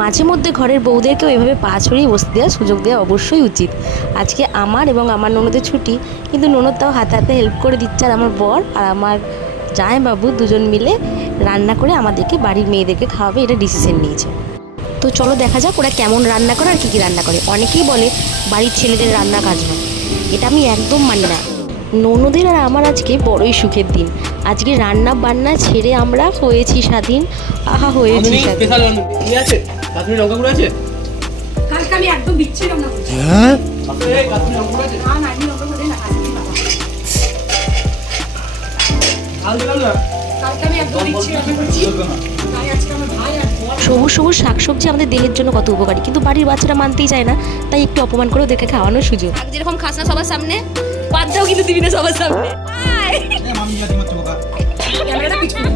মাঝে মধ্যে ঘরের বউদেরকেও এভাবে পা ছড়িয়ে বসতে দেওয়ার সুযোগ দেওয়া অবশ্যই উচিত। আজকে আমার এবং আমার ননদের ছুটি, কিন্তু ননদ তাও হাতে হাতে হেল্প করে দিচ্ছে। আর আমার বর আর আমার জামাইবাবু দুজন মিলে রান্না করে আমাদেরকে, বাড়ির মেয়েদেরকে খাওয়াবে, এটা ডিসিশন নিয়েছে। তো চলো দেখা যাক ওরা কেমন রান্না করে আর কী কী রান্না করে। অনেকেই বলে বাড়ির ছেলেদের রান্না কাজ নয়, এটা আমি একদম মানি না। ননদের আর আমার আজকে বড়ই সুখের দিন। আজকে রান্না বান্না ছেড়ে আমরা হয়েছি স্বাধীন। আহা, হয়েছি স্বাধীন। কালকে আমি একদম বিচ্ছিরি রান্না করছি। হ্যাঁ না না, আমি লঙ্কা করে না কালকে বাবা। কালকে আমি একদম বিচ্ছিরি রান্না করছি। তাই আজকে আমার ভাই আর বর সবুজ সবুজ শাকসবজি আমাদের দেহের জন্য কত উপকারী, কিন্তু বাড়ির বাচ্চারা মানতেই চায় না। তাই একটু অপমান করে ওদেরকে খাওয়ানোর সুযোগ। যেরকম খাস না সবার সামনে, বাদটাও কিন্তু দিবি না সবার সামনে। ক্যামেরাটা পিছনে।